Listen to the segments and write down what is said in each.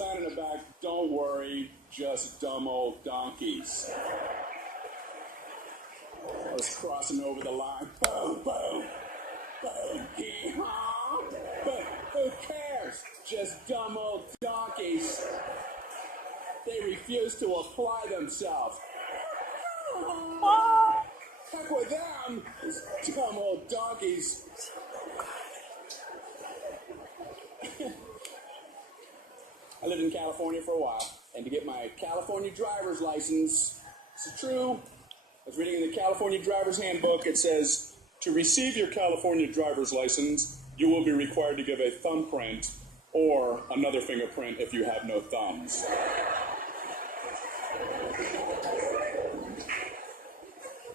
sign in the back, don't worry, just dumb old donkeys. I was crossing over the line. Boom, boom, boom, hee-haw. But who cares? Just dumb old donkeys. They refuse to apply themselves. Heck with them, these dumb old donkeys. I lived in California for a while, and to get my California driver's license, this is true. I was reading in the California Driver's Handbook, it says, to receive your California driver's license, you will be required to give a thumbprint or another fingerprint if you have no thumbs.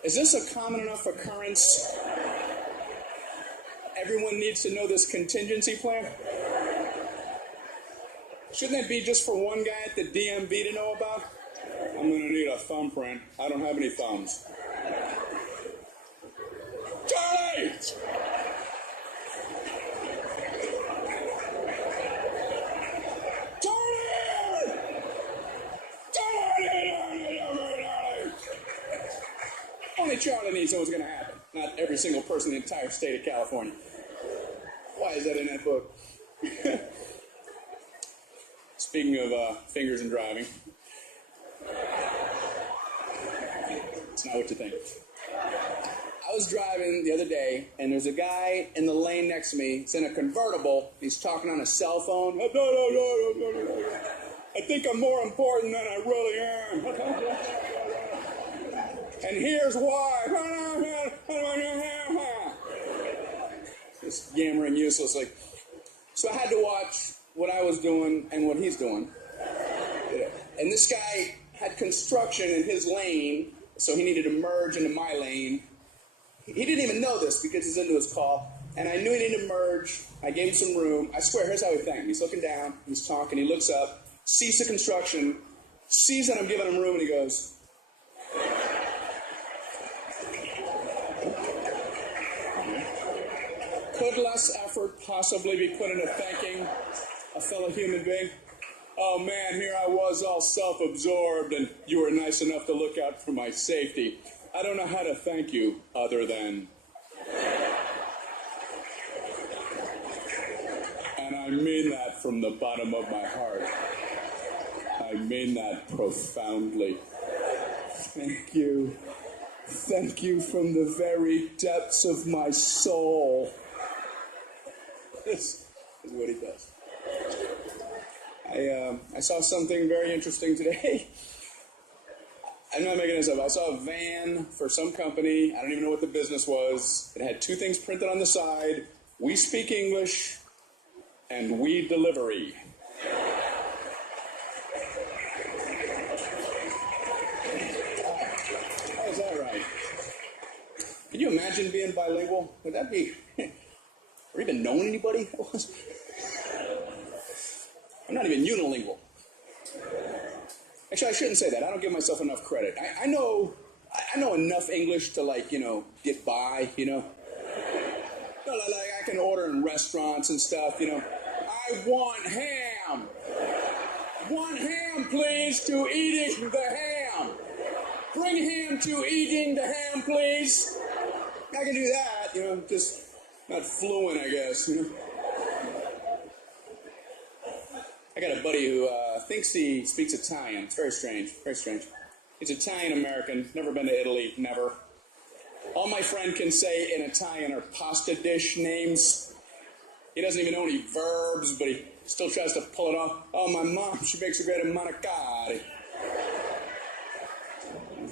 Is this a common enough occurrence? Everyone needs to know this contingency plan? Shouldn't that be just for one guy at the DMV to know about? I'm going to need a thumbprint. I don't have any thumbs. Charlie! Only Charlie needs to know what's going to happen. Not every single person in the entire state of California. Why is that in that book? Speaking of fingers and driving, it's not what you think. I was driving the other day, and there's a guy in the lane next to me. It's in a convertible. He's talking on a cell phone. I think I'm more important than I really am. And here's why. Just yammering uselessly. So I had to watch what I was doing and what he's doing. And this guy had construction in his lane, so he needed to merge into my lane. He didn't even know this because he's into his call. And I knew he needed to merge. I gave him some room. I swear, here's how he thanked me. He's looking down, he's talking, he looks up, sees the construction, sees that I'm giving him room, and he goes, could less effort possibly be put into thanking a fellow human being? Oh man, here I was all self-absorbed, and you were nice enough to look out for my safety. I don't know how to thank you other than... And I mean that from the bottom of my heart. I mean that profoundly. Thank you. Thank you from the very depths of my soul. This is what he does. I saw something very interesting today. I'm not making this up. I saw a van for some company. I don't even know what the business was. It had two things printed on the side. We speak English and we delivery. How is that right? Can you imagine being bilingual? Would that be... or even knowing anybody that was? I'm not even unilingual. Actually, I shouldn't say that. I don't give myself enough credit. I know enough English to, like, get by, No, like I can order in restaurants and stuff, I want ham. One ham, please, to eating the ham. Bring ham to eating the ham, please. I can do that, just not fluent, I guess, I got a buddy who thinks he speaks Italian. It's very strange, very strange. He's Italian-American, never been to Italy, never. All my friend can say in Italian are pasta dish names. He doesn't even know any verbs, but he still tries to pull it off. Oh, my mom, she makes a great manicotti.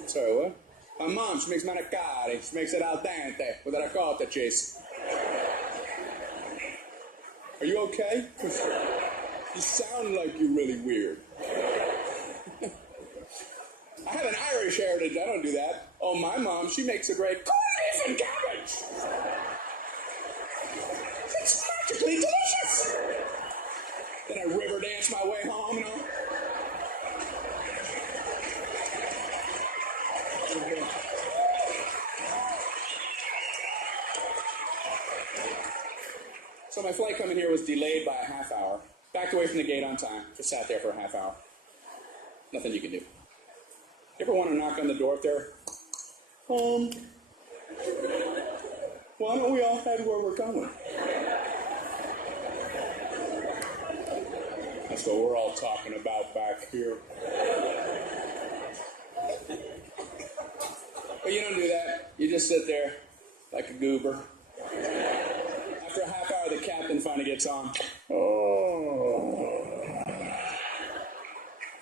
Sorry, what? My mom, she makes manicotti. She makes it al dente with a ricotta cheese. Are you okay? You sound like you're really weird. I have an Irish heritage. I don't do that. Oh, my mom, she makes a great corned beef and cabbage. It's practically delicious. Then I river dance my way home, So my flight coming here was delayed by a half hour. Backed away from the gate on time. Just sat there for a half hour. Nothing you can do. You ever want to knock on the door up there? Why don't we all head where we're going? That's what we're all talking about back here. But you don't do that. You just sit there like a goober. After a half hour, the captain finally gets on.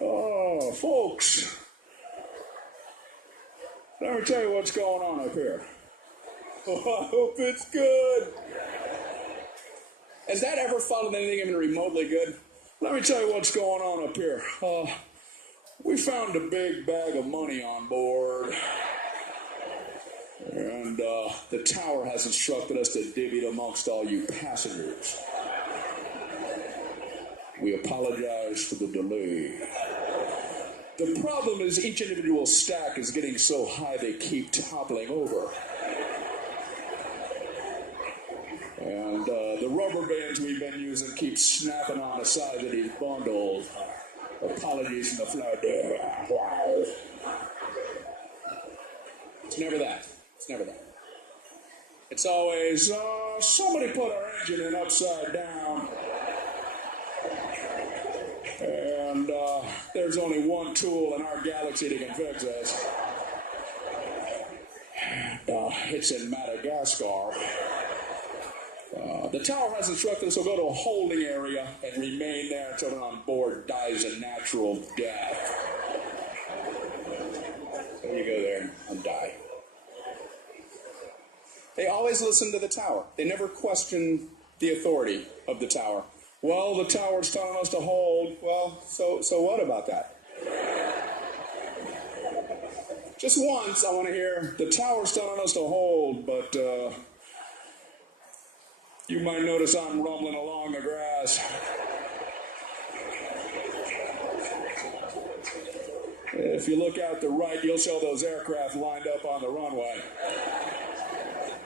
Oh, folks. Let me tell you what's going on up here. Oh, I hope it's good. Has that ever followed anything even remotely good? Let me tell you what's going on up here. We found a big bag of money on board. And the tower has instructed us to divvy it amongst all you passengers. We apologize for the delay. The problem is each individual stack is getting so high they keep toppling over. And the rubber bands we've been using keep snapping on the sides of these bundles. Apologies from the flight. It's never that. It's never that. It's always, somebody put our engine in upside down. And there's only one tool in our galaxy that can fix this. It's in Madagascar. The tower has instructed us to go to a holding area and remain there until the on board dies a natural death. So you go there and die. They always listen to the tower. They never question the authority of the tower. Well, the tower's telling us to hold. Well, so what about that? Just once, I want to hear, the tower's telling us to hold, but you might notice I'm rumbling along the grass. If you look out the right, you'll see those aircraft lined up on the runway.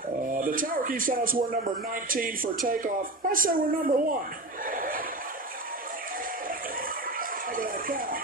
The tower keeps telling us we're number 19 for takeoff. I say we're number 1. Look at that.